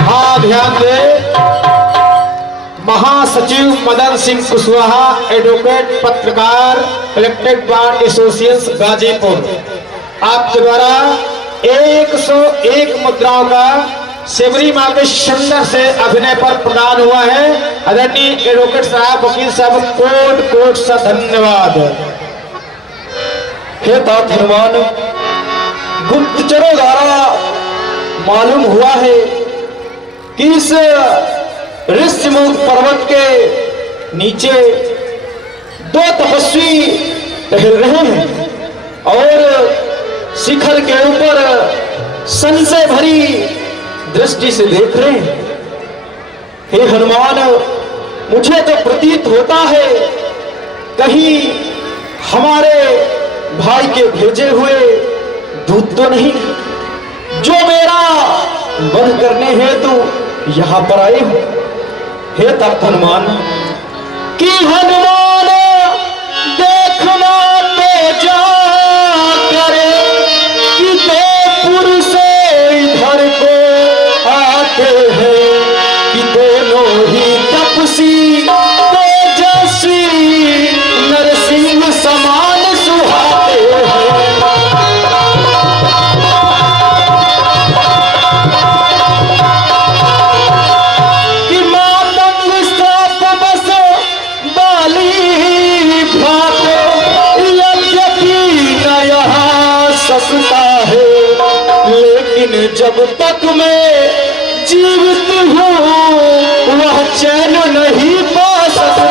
हाँ, ध्यान दे। महासचिव मदन सिंह कुशवाहा, एडवोकेट, पत्रकार, इलेक्टेड बार एसोसिएशन गाजीपुर, आपके द्वारा 101 मुद्राओं का सेवरी माँ के सुंदर से अभिनय पर प्रदान हुआ है। आदरणीय एडवोकेट साहब, वकील साहब, कोट कोट सा धन्यवाद। हे तात हनुमान, गुप्तचरों द्वारा मालूम हुआ है कि इस ऋषिमुख पर्वत के नीचे दो तपस्वी टहल रहे हैं और शिखर के ऊपर संशय भरी दृष्टि से देख रहे हैं। हे हनुमान, मुझे तो प्रतीत होता है कहीं हमारे भाई के भेजे हुए दूत तो नहीं, जो मेरा वध करने हेतु यहां पर आए हो। हे तात हनुमान, कि हनुमान देखना तो जा करे कि दो पुरुष इधर को आते हैं, कि दोनों ही तपसी तेजस्वी नरसिंह समान सुहाते हैं। कि मातंग साप बस बाली भाते, यद्यपि न यहाँ सकता है, लेकिन जब तक मैं जीवित हूँ वह चैन नहीं पा सकता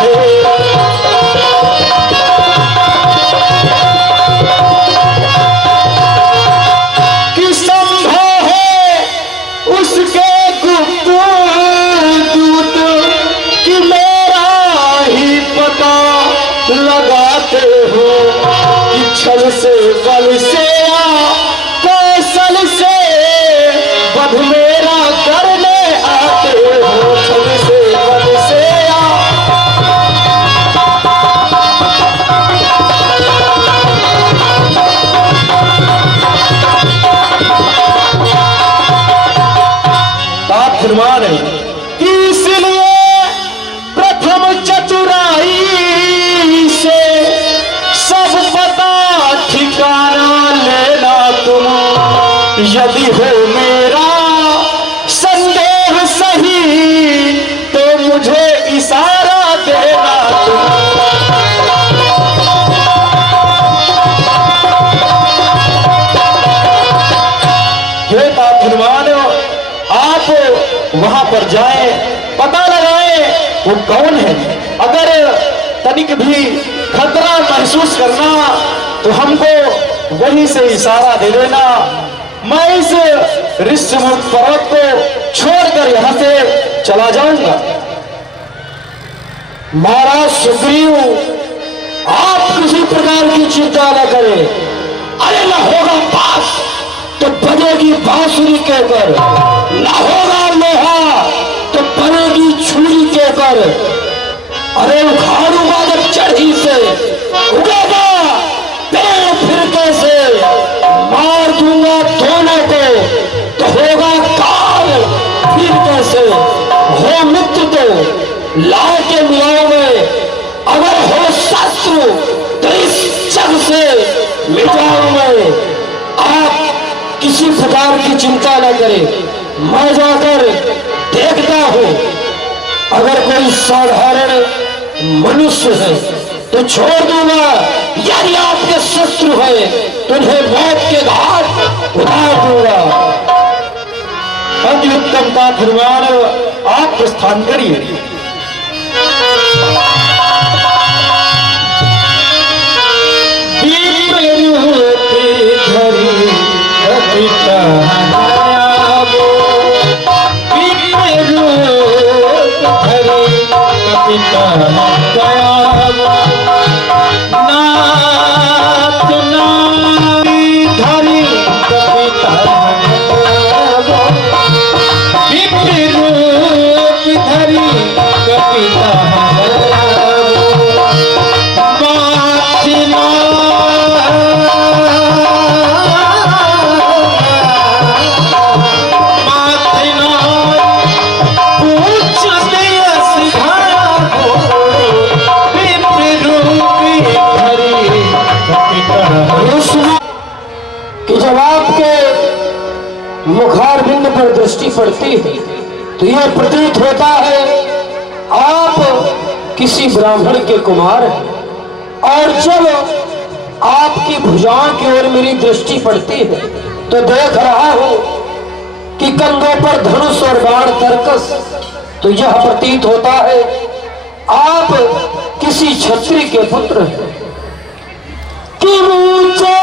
है। कि संभव है उसके गुप्त दूत कि मेरा ही पता लगाते हो, कि छल से बल से या कौशल से वध मेरा करने आते हो। छल से बल से या तात हनुमान, कि इसलिए प्रथम चतुराई से सब पता ठिकाना लेना तुम, यदि हो मेरा संदेह सही तो मुझे इशारा देना तुम। हे तात हनुमान, आप वहां पर जाएं, पता लगाएं वो कौन है। अगर तनिक भी खतरा महसूस करना तो हमको वहीं से इशारा दे देना। मैं इस ऋषिमुख पर्वत को छोड़कर यहां से चला जाऊंगा। महाराज सुग्रीव, आप किसी प्रकार की चिंता न करें। अरे न होगा पास तो बजेगी बांसुरी कहकर, न होगा लोहा तो बनेगी छुरी कहकर। अरे उखाड़ूंगा जब चढ़ी से, उगेगा पेड़ फिर कैसे, मार दूंगा दोनों को तो होगा काल फिर कैसे। हो मित्र तो लाओ के मिलाओ में, अगर हो शत्रु तो इस जग से मिटाओ में। आप किसी प्रकार की चिंता न करें, मैं जाकर देखता हूं, अगर कोई साधारण मनुष्य है तो छोड़ दूंगा, यदि आपके शत्रु है तो उन्हें मौत के घाट उतार दूंगा। अति उत्तम तात हनुमान, आप प्रस्थान करिए। धरी मुखारबिंद पर दृष्टि पड़ती है तो यह प्रतीत होता है आप किसी ब्राह्मण के कुमार हैं। और जब आपकी भुजाओं की ओर मेरी दृष्टि पड़ती है तो देख रहा हूं कि कंधों पर धनुष और बाण तरकस, तो यह प्रतीत होता है आप किसी क्षत्रिय के पुत्र हैं। कि ऊंचे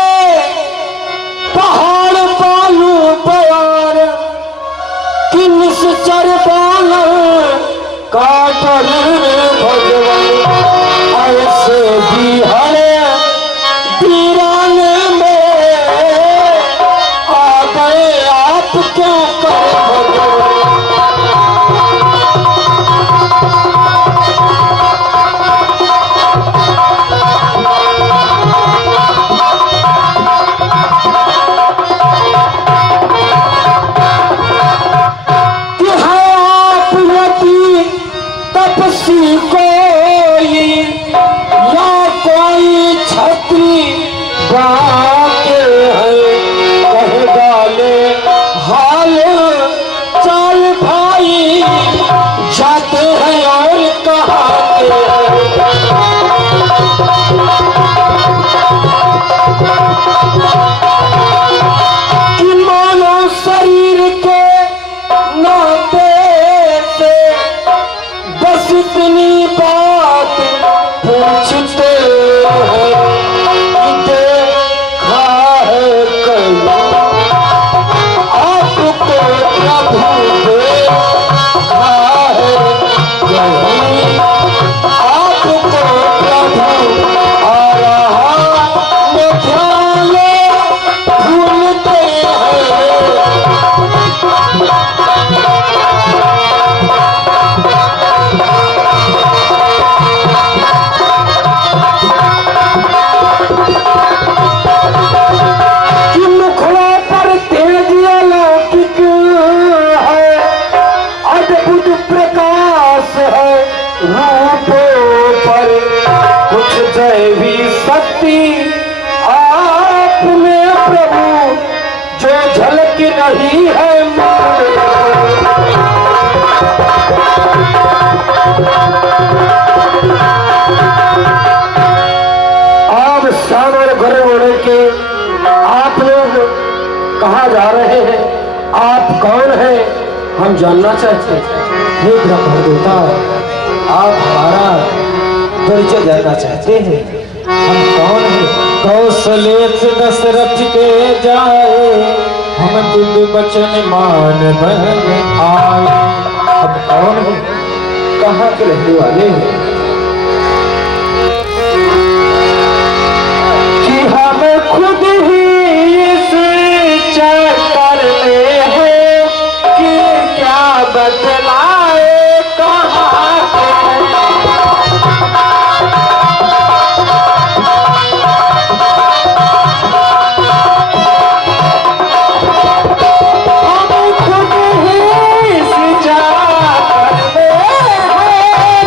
पहाड़ बालू बयार कि निश्चर बाल काटर भगवान ऐसे भी हरे दीवान में आ गए आप क्यों कर भगवान। कोई या कोई छत्री बाके है कह डाले हाल चाल भाई जाते हैं और कहाँ के कि मानो शरीर के नाते से बस इतनी बात पूछते हैं कि देखा है कहीं आपको प्रभु देखा है कहीं आपको प्रभु आ रहा मुख्यालय भूलते हैं। रूपों पर कुछ दैवी शक्ति आप में प्रभु जो झलक रही है आप सामने घरे उड़े के आप लोग कहाँ जा रहे हैं, आप कौन हैं, हम जानना चाहते हैं। हे ब्रह्म देवता, आप हमारा परिचय देना चाहते हैं, हम कौन हैं। कौशलेश दशरथ के जाए हम तुद बचन मान बहन आए। हम कौन हैं, कहाँ के रहने वाले हैं। कि हम खुद ही इस चक्कर में हैं कि क्या बदलाए कहाँ के। हम खुद ही इस चक्कर में हैं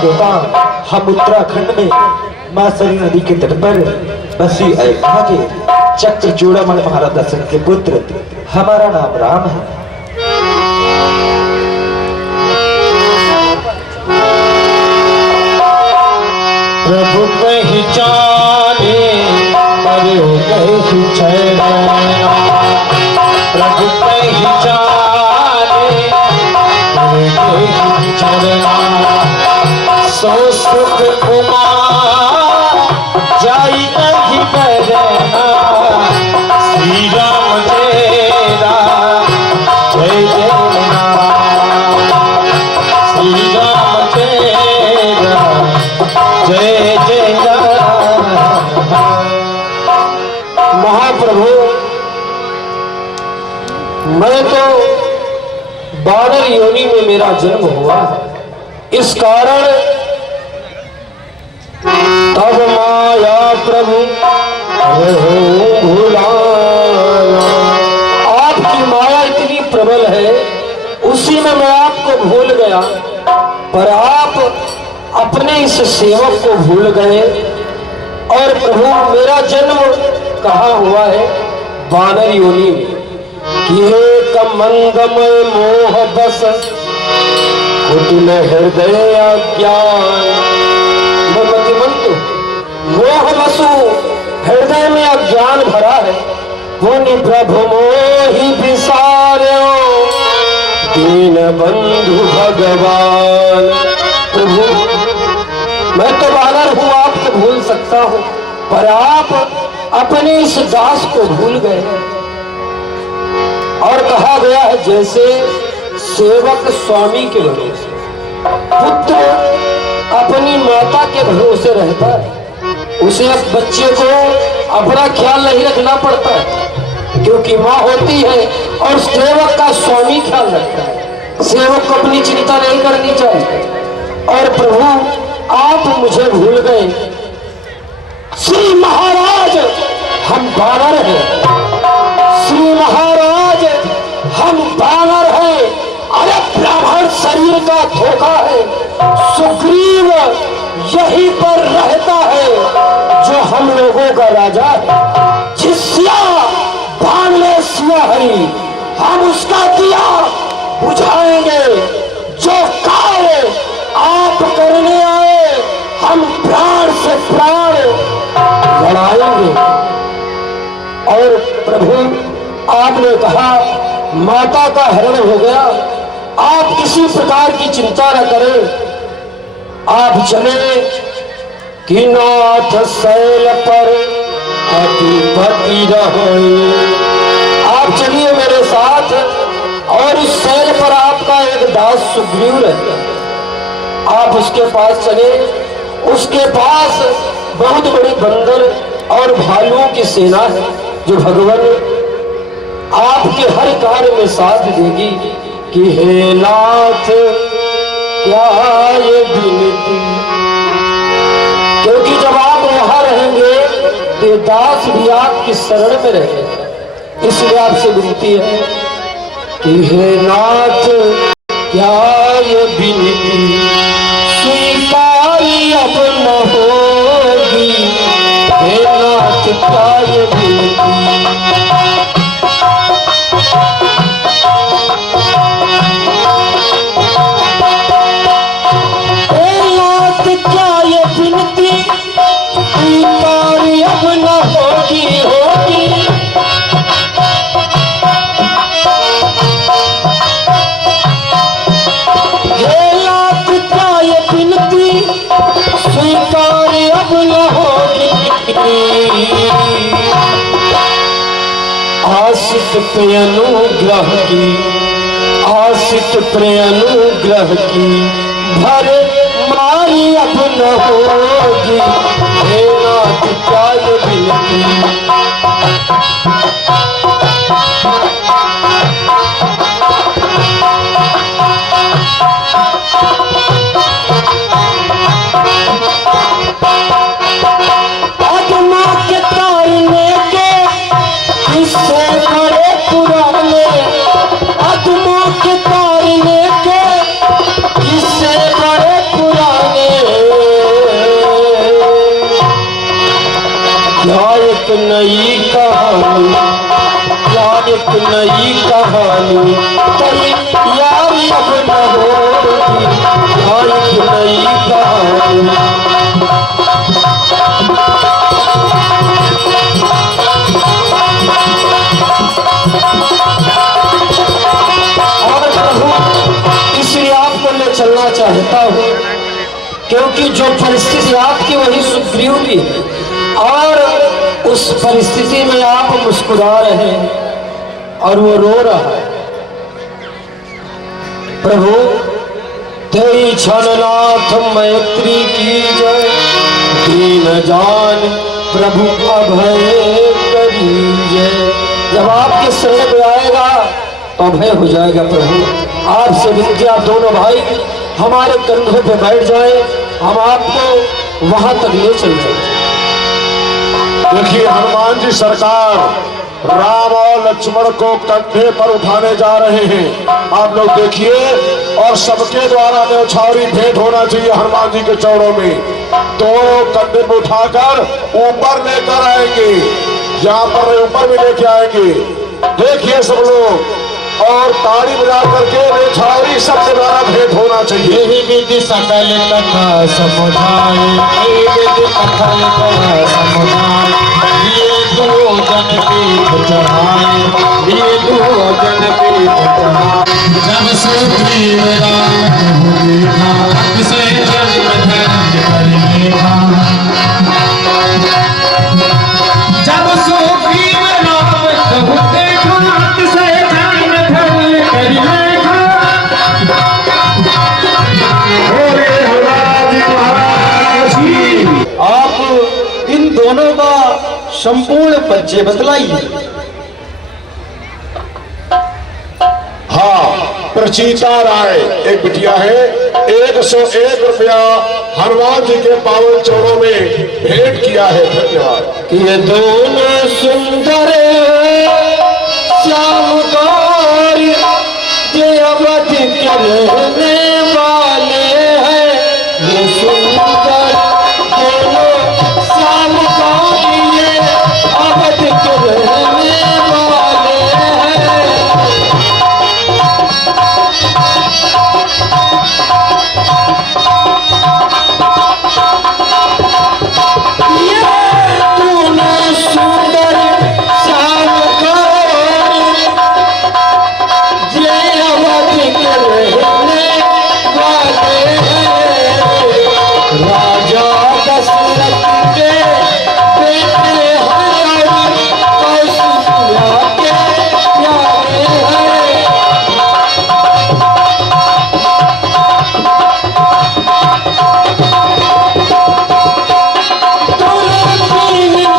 देवता, हम उत्तराखंड में माँ सरी नदी के तट पर बसी अयोध्या के चक्र चूड़ामणि महाराज दशरथ के पुत्र, हमारा नाम राम है। प्रभु पहचाने करो कहीं चैन, प्रभु पहचाने करो कहीं चैन, सो सुख उमा जाई नहीं बरना, श्री राम तेरा जय जय राम, श्री राम तेरा जय जय राम। महाप्रभु, मैं तो बानर योनि में मेरा जन्म हुआ, इस कारण तब माया प्रभु भुलाया। आपकी माया इतनी प्रबल है, उसी में मैं आपको भूल गया, पर आप अपने इस सेवक को भूल गए। और प्रभु, मेरा जन्म कहाँ हुआ है? बानर योनि में। कि एक मंगमय मोह बस कुटिल हृदय अज्ञान, मोह बसु हृदय में अज्ञान भरा है, पुनि प्रभु मोहि विसार्यो दीन बंधु भगवान। प्रभु, मैं तो बानर हूँ, आपको भूल सकता हूँ, पर आप अपने इस दास को भूल गए। और कहा गया है, जैसे सेवक स्वामी के भरोसे, पुत्र अपनी माता के भरोसे रहता है, उसे बच्चे को अपना ख्याल नहीं रखना पड़ता है, क्योंकि माँ होती है और सेवक का स्वामी ख्याल रखता है। सेवक को अपनी चिंता नहीं करनी चाहिए। और प्रभु, आप मुझे भूल गए। श्री महाराज, हम बानर हैं। श्री महाराज, हम बानर हैं। अरे ब्राह्मण शरीर का धोखा है। सुग्रीव यहीं पर रहता है, जो हम लोगों का राजा है। जिसया बाण ले सिया हरी, हम उसका दिया बुझाएंगे। जो कार्य आप करने आए, हम प्राण से प्राण लड़ाएंगे। और प्रभु, आपने कहा माता का हरण हो गया, आप किसी प्रकार की चिंता न करें। आप चले कि नाथ शैल पर अधिपति रहे। आप चलिए मेरे साथ, और उस शैल पर आपका एक दास सुग्रीव रहता है। आप उसके पास चले। उसके पास बहुत बड़ी बंदर और भालुओं की सेना है, जो भगवान आपके हर कार्य में साथ देगी। कि हे नाथ, क्या ये विनती, क्योंकि जब आप वहां रहेंगे तो दास भी आपकी शरण में रहेगा। इसलिए आपसे विनती है कि हे नाथ, क्या ये विनती स्वीकारी अब न होगी। हे नाथ, क्या ये विनती, आशित प्रिय अनुग्रह की, आशित प्रिय अनुग्रह की भर मारी अब न होगी। हे नाथ, क्या ये विनती, आत्मा के तारने के किससे बड़े पुराने, आत्मा के तारने के किससे बड़े पुराने। नई कहानी, एक नई कहानी तेरी यारी अब न होगी, एक नई कहानी। और प्रभु इसलिए आपको मैं चलना चाहता हूँ, क्योंकि जो परिस्थिति आपकी वही सुग्रीव की है, और उस परिस्थिति में आप मुस्कुरा रहे हैं और वो रो रहा है। प्रभु तेरी छलनाथ मैत्री की जय, दीन जान प्रभु अभय करीजे। जब आपके शरण में आएगा तो अभय हो जाएगा। प्रभु आपसे विनती, आप दोनों भाई हमारे कंधों पे बैठ जाए, हम आपको वहां तक ले चल जाए। देखिए हनुमान जी सरकार राम और लक्ष्मण को कंधे पर उठाने जा रहे हैं। आप लोग देखिए, और सबके द्वारा न्यौछावरी भेंट होना चाहिए हनुमान जी के चरणों में। तो कंधे पर उठाकर ऊपर लेकर आएंगे, यहाँ पर ऊपर भी लेके आएंगे। देखिए सब लोग, और ताड़ी बजा करके न्यौछावरी सबके द्वारा भेंट होना चाहिए। यही विधि सकल कथा समुदाय, यही विधि सकल कथा समुदाय, ये दो जन पीठ चढ़ाए, ये दो जन पीठ चढ़ाए। जब सुग्रीव राम देखा, से जन्म धन्य कर लेखा। जब सुग्रीव राम देखा, से जन्म धन्य कर लेखा। आप इन दोनों का संपूर्ण परिचय बतलाइए। हाँ, प्रचीता राय एक बिटिया है। 101 रुपया हनुमान जी के पावन चरणों में भेंट किया है। धन्यवाद। कि ये दोनों सुंदर श्याम गौर जे अवध के रहने वाले हैं, ये सुंदर दोनों श्याम गौर ये अवध के रहने वाले हैं। ये दोनों सुंदर श्याम गौर ये अवध के रहने वाले हैं। राजा दशरथ के बेटे हैं, कौशल्या के प्यारे हैं। तुलसी ने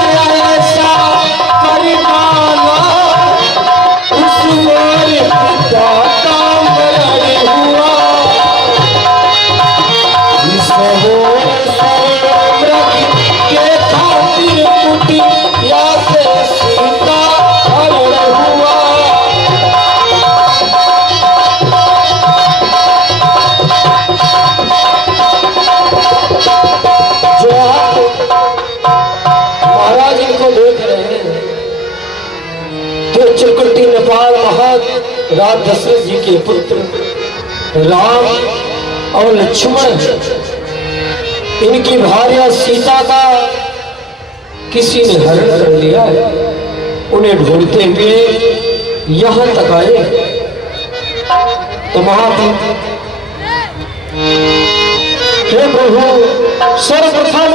ऐसा कर डाला, उस मोर पिता का मरण हुआ। इस हो सोमरथ के खातिर कुटिया से सीता हरण हुआ। जो आप महाराज इनको देख रहे हैं, तो चित्रकूटी नेपाल महाराज दशरथ जी के पुत्र राम और लक्ष्मण, इनकी भार्या सीता का किसी ने हरण कर लिया है। उन्हें ढूंढते हुए यहां तक आए तो महादेव, हे प्रभु, सर्वप्रथम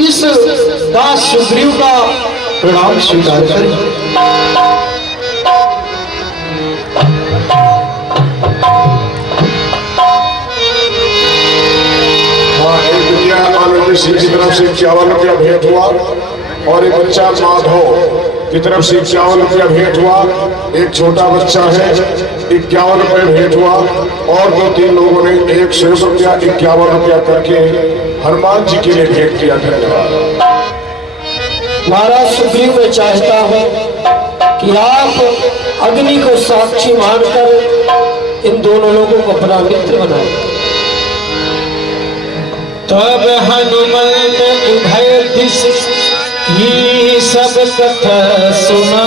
इस दास सुग्रीव का प्रणाम स्वीकार करें। हाँ, एक बिटिया मानव जी की तरफ से 51 रुपया भेंट हुआ, और एक बच्चा माधव की तरफ से 51 रुपया भेंट हुआ। एक छोटा बच्चा है, 51 रुपये भेंट हुआ, और 2-3 लोगों ने 100 रुपया 51 रुपया करके हनुमान जी के लिए भेंट किया। धन्यवाद। महाराज सुग्रीव, मैं चाहता हूं कि आप अग्नि को साक्षी मानकर इन दोनों लोगों को अपना मित्र बनाएं। तब हनुमंत उभय दिश ये सब कथा सुना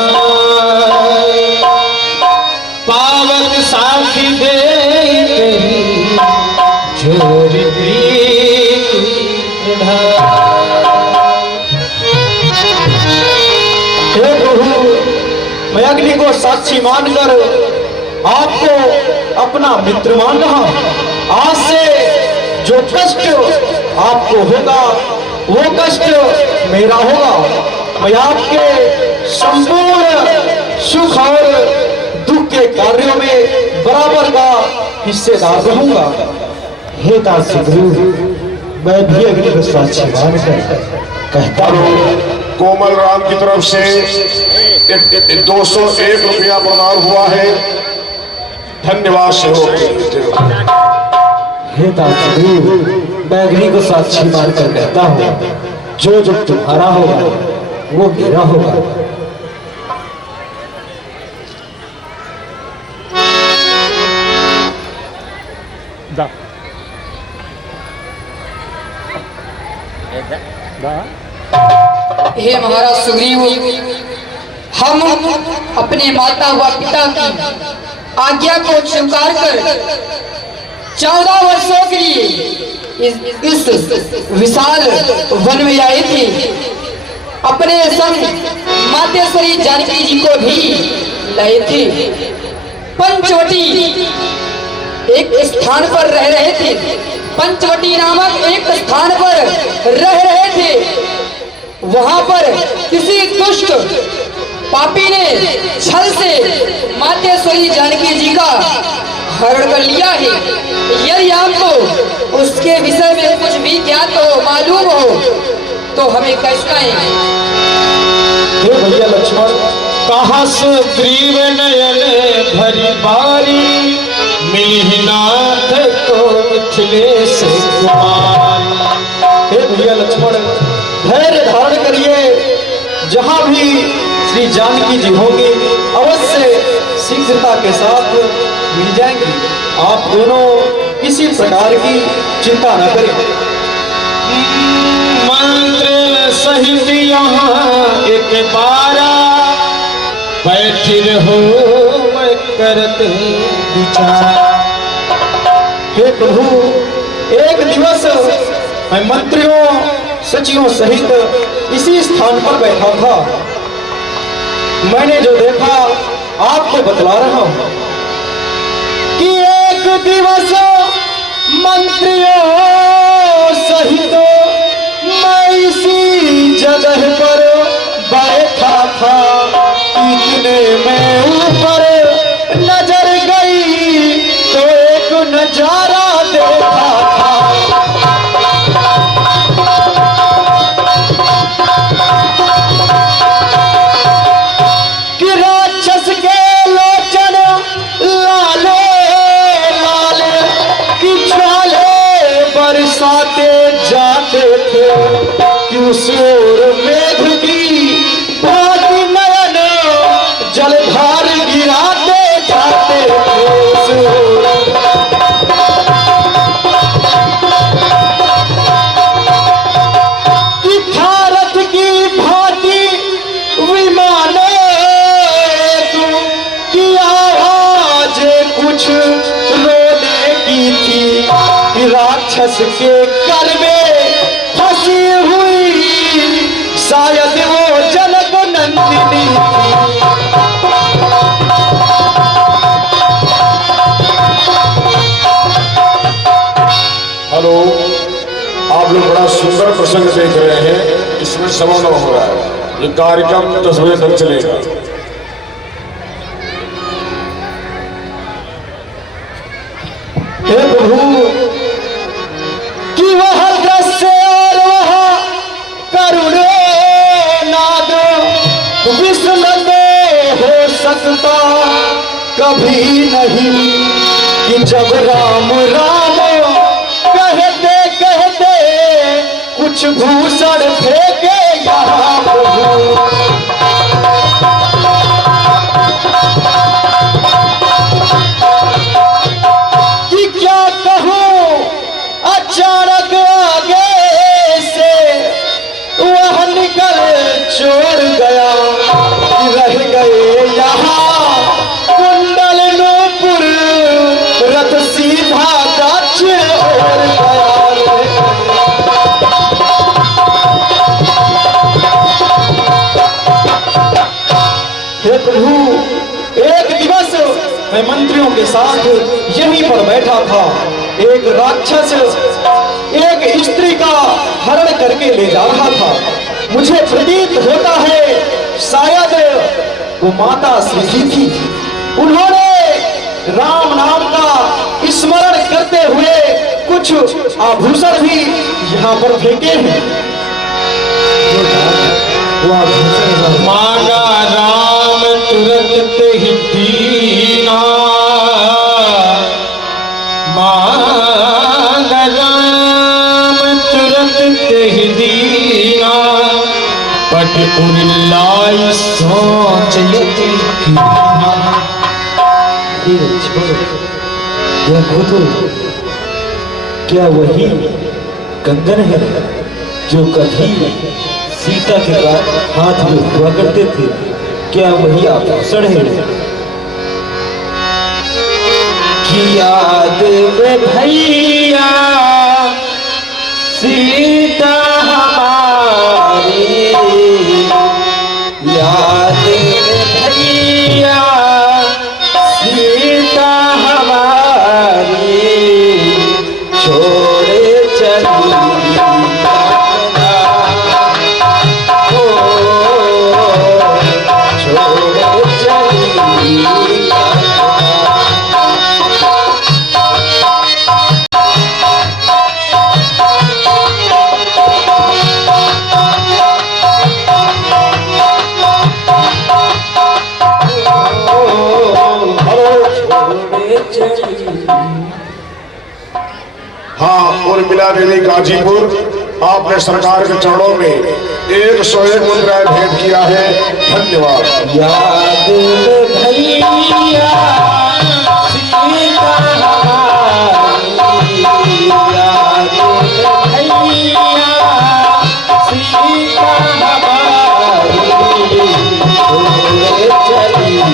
पावन साखी दे जोरी हे प्रभु, मैं अग्नि को साक्षी मानकर आपको अपना मित्र मान रहा। आज से जो कष्ट आपको होगा वो कष्ट मेरा होगा। मैं आपके संपूर्ण सुख और दुख के कार्यों में बराबर का हिस्सेदार रहूंगा। हे दास गुरु, मैं भी अग्नि को साक्षी मानकर कहता हूँ। कोमल राम की तरफ से 201 रुपया प्रदान हुआ है। धन्यवाद सेवक। हे दास गुरु, मैं अग्नि को साक्षी मानकर कहता हूँ, जो जो तुम्हारा होगा वो मेरा होगा। हे महाराज सुग्रीव, हम अपने माता व पिता की आज्ञा को स्वीकार कर 14 वर्षों के लिए इस विशाल वन में आए थे। अपने संग मातेश्वरी जानकी जी को भी लाए थे। पंचवटी एक स्थान पर रह रहे थे। पंचवटी नामक एक स्थान पर रह रहे थे। वहां पर किसी दुष्ट पापी ने छल से मातेश्वरी जानकी जी का हरण कर लिया है। यदि आपको उसके विषय में कुछ भी ज्ञात हो, मालूम हो, तो हमें कैसा है। हे भैया लक्ष्मण, कहाँ से ग्रीव नयन भरी बारी, मिलनाथ को मिथिलेश कुमारी। हे भैया लक्ष्मण, धैर्य धारण करिए। जहाँ भी श्री जानकी जी होंगे अवश्य शीघ्रता के साथ मिल जाएंगे। आप दोनों किसी प्रकार की चिंता न करें। मंत्र सहित यहाँ एक बारा बैठी रहो, मैं करते विचार। हे प्रभु, एक दिवस मैं मंत्रियों सचिवों सहित इसी स्थान पर बैठा था। मैंने जो देखा आपको बतला रहा हूं कि एक दिवस मंत्रियों सहित मैं इसी जगह पर बैठा था। इतने में ऊपर नजर गई तो एक नजारा देखा था। जाते थे कि उस ओर मेघ की भांति नयन जलधार गिराते जाते थे। उस ओर कि भारत की भांति विमाने की आवाज कुछ रोने की थी कि राक्षस के कर में फंसी हुई शायद वो जनक नंदिनी थी। हेलो, आप लोग बड़ा सुंदर प्रसंग देख रहे हैं। इसमें समय न हो रहा है। ये कार्यक्रम 10 बजे तक चलेगा। हे प्रभु, कि वह दृश्य और वह करुण नाद विस्मृत हो सकता कभी नहीं कि जब राम राम कहते कहते कुछ भूषण फेंके यहाँ प्रभु। अचानक आगे से वह निकल हे प्रभु, एक दिवस मैं मंत्रियों के साथ यहीं पर बैठा था। एक राक्षस एक स्त्री का हरण करके ले जा रहा था। मुझे प्रतीत होता है शायद वो माता श्री थी। उन्होंने राम नाम का स्मरण करते हुए कुछ आभूषण भी यहाँ पर फेंके हैं। मांगा राम तुरंत ही दीना, मांगा राम तुरंत ही दीना, पट उल्लाई सोच क्या वही कंगन है जो कभी सीता के हाथ में हुआ करते थे? क्या वही आभूषण है कि याद में भैया सीता हमारी, याद में भैया सीता हमारी, छोड़े चली हाँ, उर्मिला देवी गाजीपुर, आपने सरकार के चरणों में 101 मुद्राएं भेंट किया है। धन्यवाद। याद भैया सीता हमारी, याद भैया सीता हमारी, छोड़े चली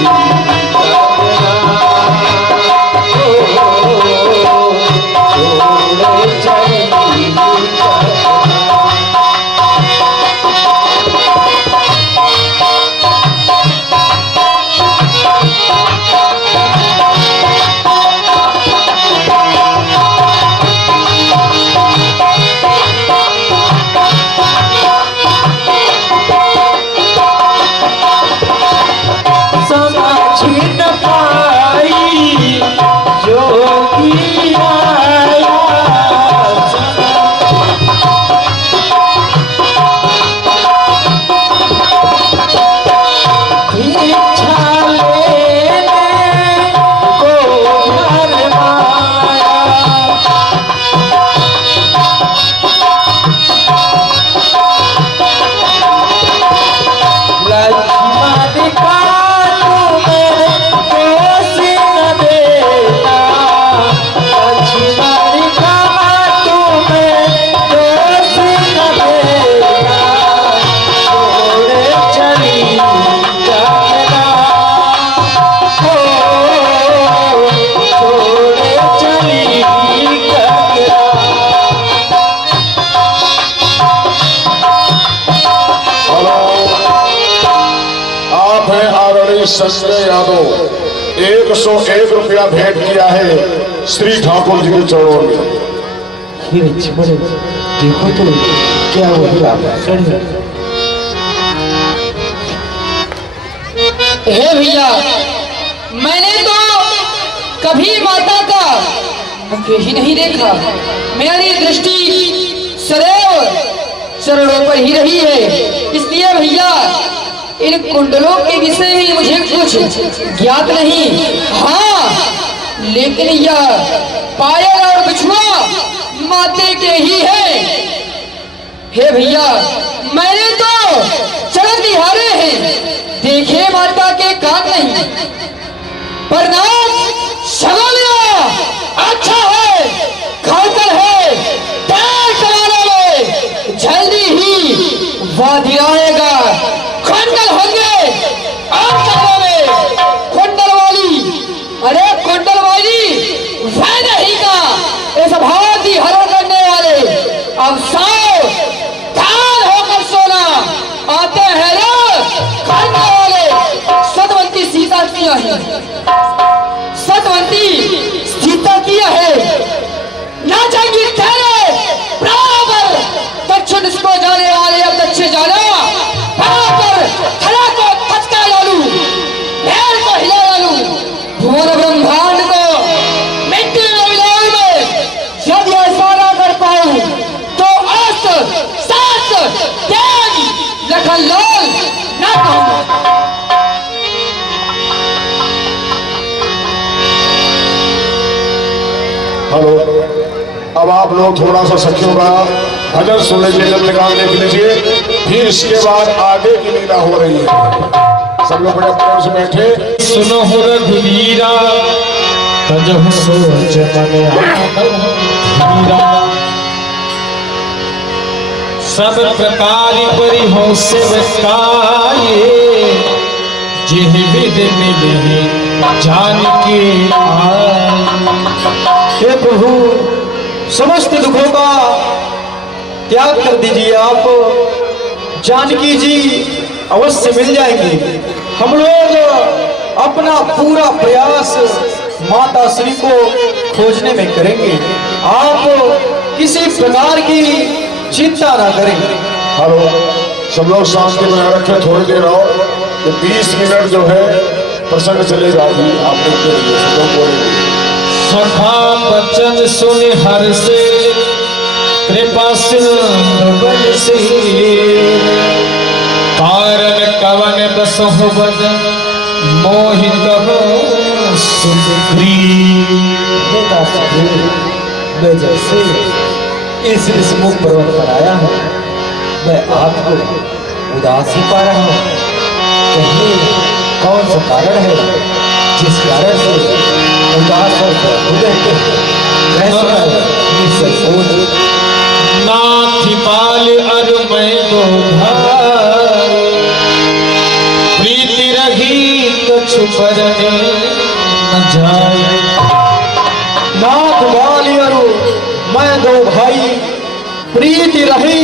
संजय यादव 101 रुपया भेंट किया है श्री ठाकुर जी के चरणों में। देखो तो क्या वही आभूषण है। हे भैया, मैंने तो कभी माता का मुख ही नहीं देखा। मेरी दृष्टि सदैव चरणों पर ही रही है। इसलिए भैया, इन कुंडलों के विषय में मुझे कुछ ज्ञात नहीं। हाँ, लेकिन यह पायल और बिछुआ माते के ही है। हे भैया, मैंने तो चरण दिहारे हैं, देखे माता के काम नहीं। प्रणाम सगोलिया, अच्छा है, खाकर है, तैयार कराने में जल्दी ही वादी आएगा। कुंडल होंगे और चरणों में कुंडल वाली, अरे कुंडल वाली वह नहीं का इस भाती हरण करने वाले। अब साओ कान होकर सोना आते हैं ना कुंडल वाले। हेलो, अब आप लोग थोड़ा सा सखियों का भजन सुन लीजिए, नृत्यगान देख लीजिए, फिर इसके बाद आगे की लीला हो रही है। सब लोग बड़े प्रेम से बैठे। सुनो रघुवीरा तजहु सोच मन आनंद, सब प्रकार परिहो सेवकाये, जिह विध मिले जान के आए। हे प्रभु, समस्त दुखों का त्याग कर दीजिए आप, जानकी जी अवश्य मिल जाएंगी। हम लोग अपना पूरा प्रयास माता श्री को खोजने में करेंगे, आप किसी प्रकार की चिंता ना करें। हेलो, सब लोग शांति बनाए रखें, थोड़ी देर और, ये 20 मिनट जो है प्रसंग चलेगा अभी, आप देखते रहिए, सब लोग बोलेंगे। सखा बचन सुन हर से कृपा सिंधु बल से, कारण कवन बसहु बद मोहित हो सुग्रीव। मैं जैसे इस विषमुख पर्वत पर आया हूँ, मैं आपको उदासी पा रहा हूँ। कहिए कौन सा कारण है जिस कारण से उदास और हृदय के नाथी पाल अरु मैं दो भाई, प्रीति रही तो छुपरने न जाए। नाथ बाली अरु मैं दो भाई, प्रीति रही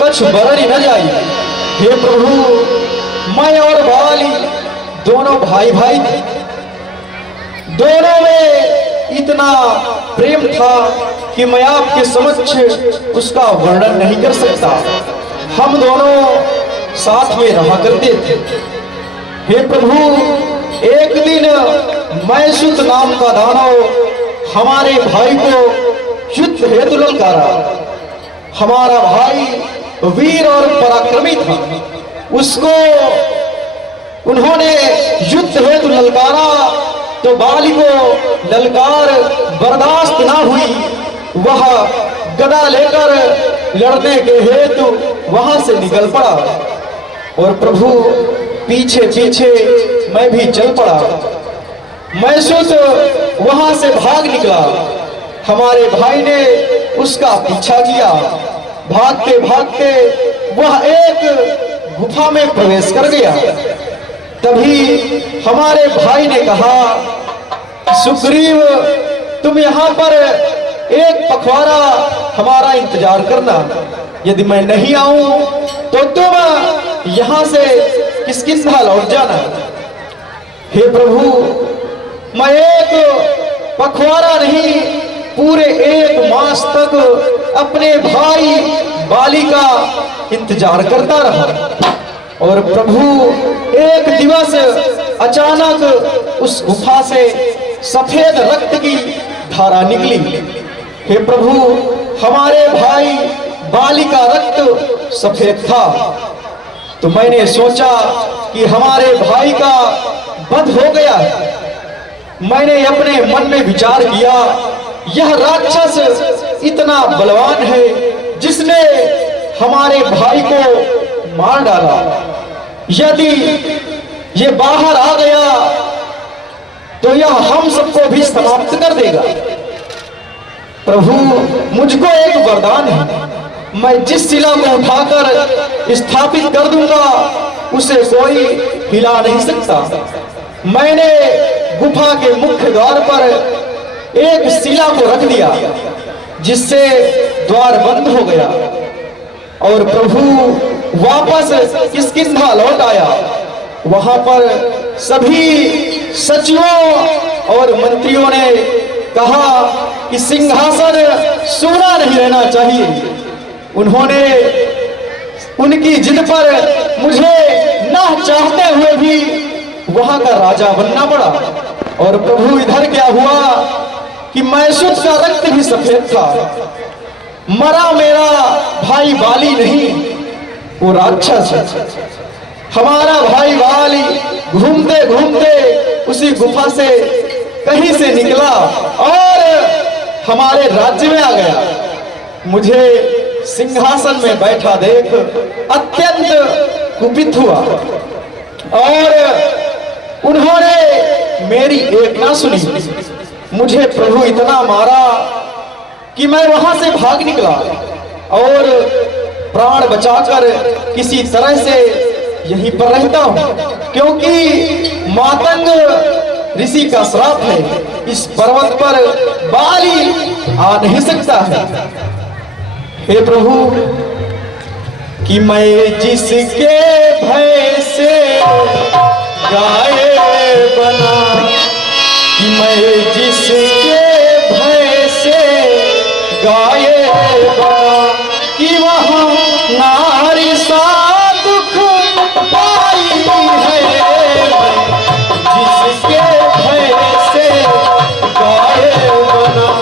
कछ बरनी न जाई। हे प्रभु, मैं और बाली दोनों भाई भाई थे, दोनों में इतना प्रेम था कि मैं आपके समक्ष उसका वर्णन नहीं कर सकता। हम दोनों साथ में रहा करते थे। हे प्रभु, एक दिन मैसुत नाम का दानव हमारे भाई को युद्ध हेतु ललकारा। हमारा भाई वीर और पराक्रमी था, उसको उन्होंने युद्ध हेतु ललकारा तो बाली को ललकार बर्दाश्त ना हुई। वह गदा लेकर लड़ने के हेतु वहां से निकल पड़ा और प्रभु पीछे पीछे मैं भी चल पड़ा। मैसूस वहां से भाग निकला, हमारे भाई ने उसका पीछा किया। भागते भागते वह एक गुफा में प्रवेश कर गया। तभी हमारे भाई ने कहा, सुग्रीव तुम यहाँ पर एक पखवाड़ा हमारा इंतजार करना, यदि मैं नहीं आऊं तो तुम यहाँ से किसकिंधा लौट जाना। हे प्रभु, मैं एक पखवाड़ा नहीं पूरे 1 मास तक अपने भाई बाली का इंतजार करता रहा और प्रभु एक दिवस अचानक उस गुफा से सफेद रक्त की धारा निकली। हे प्रभु, हमारे भाई बाली का रक्त सफेद था तो मैंने सोचा कि हमारे भाई का वध हो गया। मैंने अपने मन में विचार किया, यह राक्षस इतना बलवान है जिसने हमारे भाई को मार डाला। यदि ये बाहर आ गया तो यह हम सबको भी समाप्त कर देगा। प्रभु, मुझको एक वरदान है, मैं जिस शिला को उठाकर स्थापित कर दूंगा उसे कोई हिला नहीं सकता। मैंने गुफा के मुख्य द्वार पर एक शिला को रख दिया जिससे द्वार बंद हो गया और प्रभु वापस किष्किंधा लौट आया। वहां पर सभी सचिवों और मंत्रियों ने कहा कि सिंहासन सूना नहीं रहना चाहिए। उन्होंने उनकी जिद पर मुझे न चाहते हुए भी वहां का राजा बनना पड़ा। और प्रभु, इधर क्या हुआ कि मैसूर का रक्त भी सफेद था। मरा मेरा भाई बाली नहीं, वो राक्षस है। हमारा भाई बाली घूमते घूमते उसी गुफा से कहीं से निकला और हमारे राज्य में आ गया। मुझे सिंहासन में बैठा देख अत्यंत कुपित हुआ और उन्होंने मेरी एक ना सुनी। मुझे प्रभु इतना मारा कि मैं वहां से भाग निकला और प्राण बचाकर किसी तरह से यहीं पर रहता हूं, क्योंकि मातंग ऋषि का श्राप है। इस पर्वत पर बाली आ नहीं सकता है। हे प्रभु, कि मैं जिसके भय से गाए बना, कि मैं जिसके भय से गाए बना, कि वहाँ नारी सा दुख पाई है। मैं जिसके भय से गाए बना,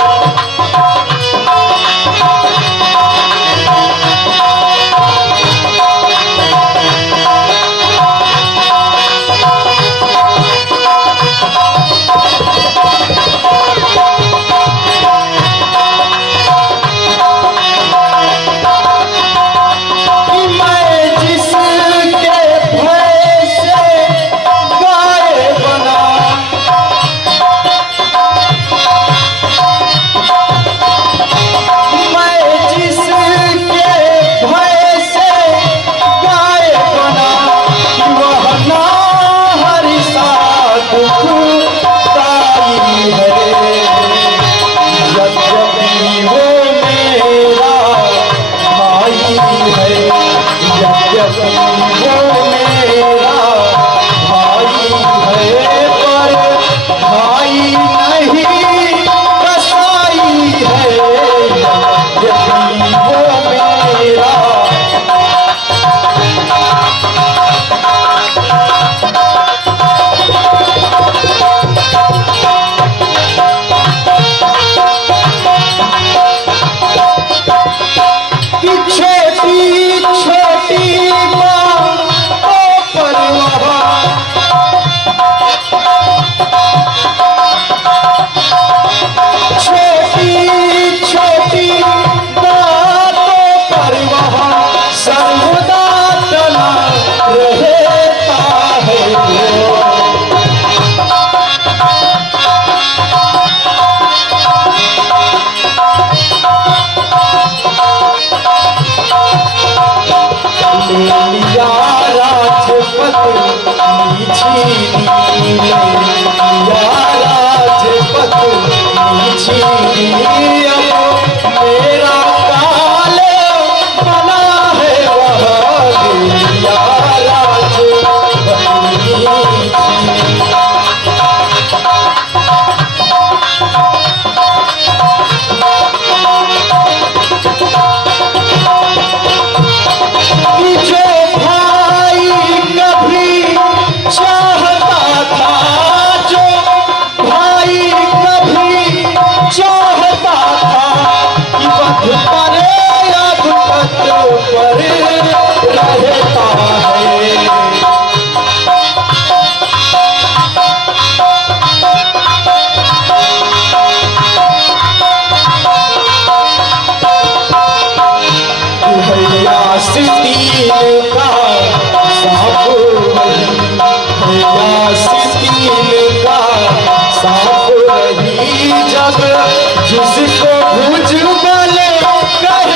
जिसको भुजबल कहता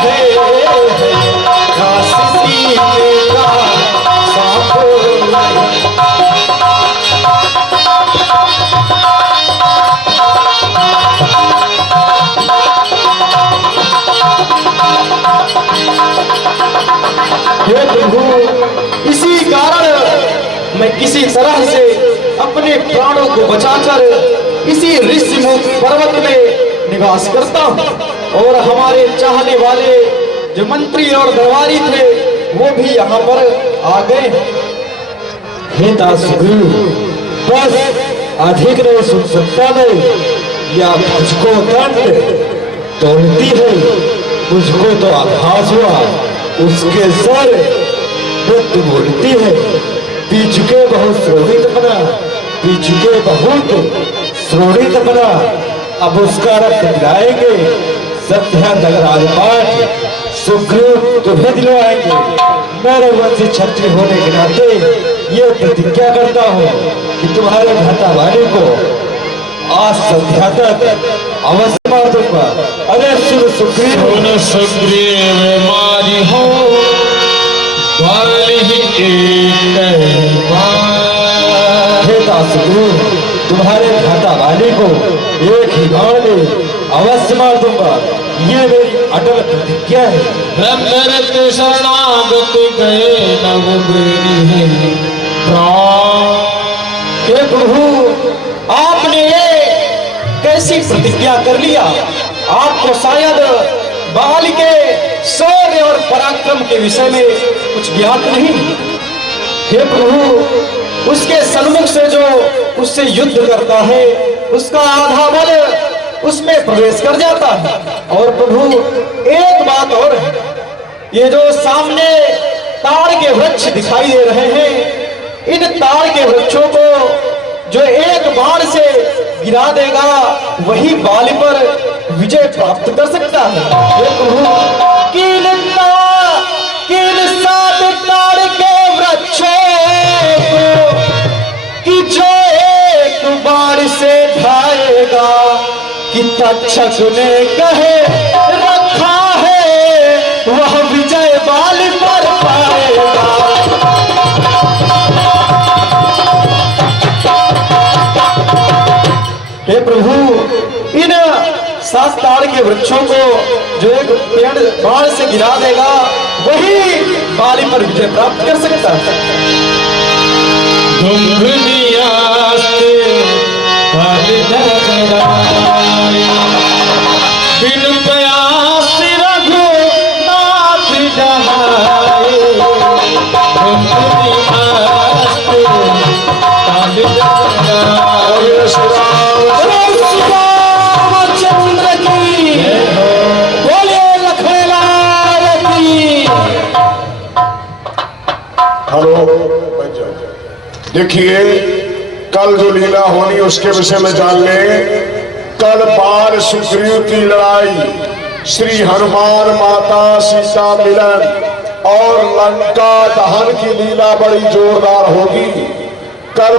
है, रास्ती का सांप हे प्रभु, इसी कारण मैं किसी तरह से अपने प्राणों को बचाकर इसी ऋषिमुख पर्वत में निवास करता हूँ। और हमारे चाहने वाले जो मंत्री और दरबारी थे वो भी यहाँ पर आ गए। हे दासगुरु, बस अधिक नहीं सुन सकता नहीं, या मुझको दंड तोड़ती है, मुझको तो आभास हुआ उसके सर बुद्ध बोलती है। पी चुके बहुत श्रोणित बना, पी चुके बहुत श्रोणित बना, अब उसका रक्त दिलाएंगे। सत्यानंद राजपाट सुग्रीव तुम्हें दिलवाएंगे। मैं रघुवंशी क्षत्रिय होने के नाते ये प्रतिज्ञा करता हूँ कि तुम्हारे भ्राता वाली को आज संध्या तक अवश्य मार दूंगा। अरे सुन सुग्रीव, सुग्रीव मारी हो वाली ही एक बार। हे दासुग्रीव, तुम्हारे भ्राता वाली को एक ही बाण में अवश्य मार दूंगा। ये मेरी अटल प्रतिज्ञा है। ब्रह्मरत शरणागत गए नव बेरी है प्राण। हे प्रभु, आपने ये कैसी प्रतिज्ञा कर लिया? आपको शायद बाल के शौर्य और पराक्रम के विषय में कुछ ज्ञात नहीं। हे प्रभु, उसके सन्मुख से जो उससे युद्ध करता है उसका आधा बल उसमें प्रवेश कर जाता है। और प्रभु, एक बात और है, ये जो सामने ताड़ के वृक्ष दिखाई दे रहे हैं, इन ताड़ के वृक्षों को जो एक बाण से गिरा देगा वही बाली पर विजय प्राप्त कर सकता है। हे प्रभु, किन सात ताड़ के वृक्षों को कि जो एक बाण से ढाएगा कि तक्षक ने कहे रखा है वह विजय बाल पर पाएगा। हे प्रभु, इन सात ताड़ के वृक्षों को जो एक पेड़ बाण से गिरा देगा वही बाली पर विजय प्राप्त कर सकता है। बिन प्रयास रघुनाथ जहाए। चंद्र की बोले लखनलाल की। हेलो, देखिए कल जो लीला होनी उसके विषय में जान लें। कल बाल सुग्रीव की लड़ाई, श्री हनुमान माता सीता मिलन और लंका दहन की लीला बड़ी जोरदार होगी। कल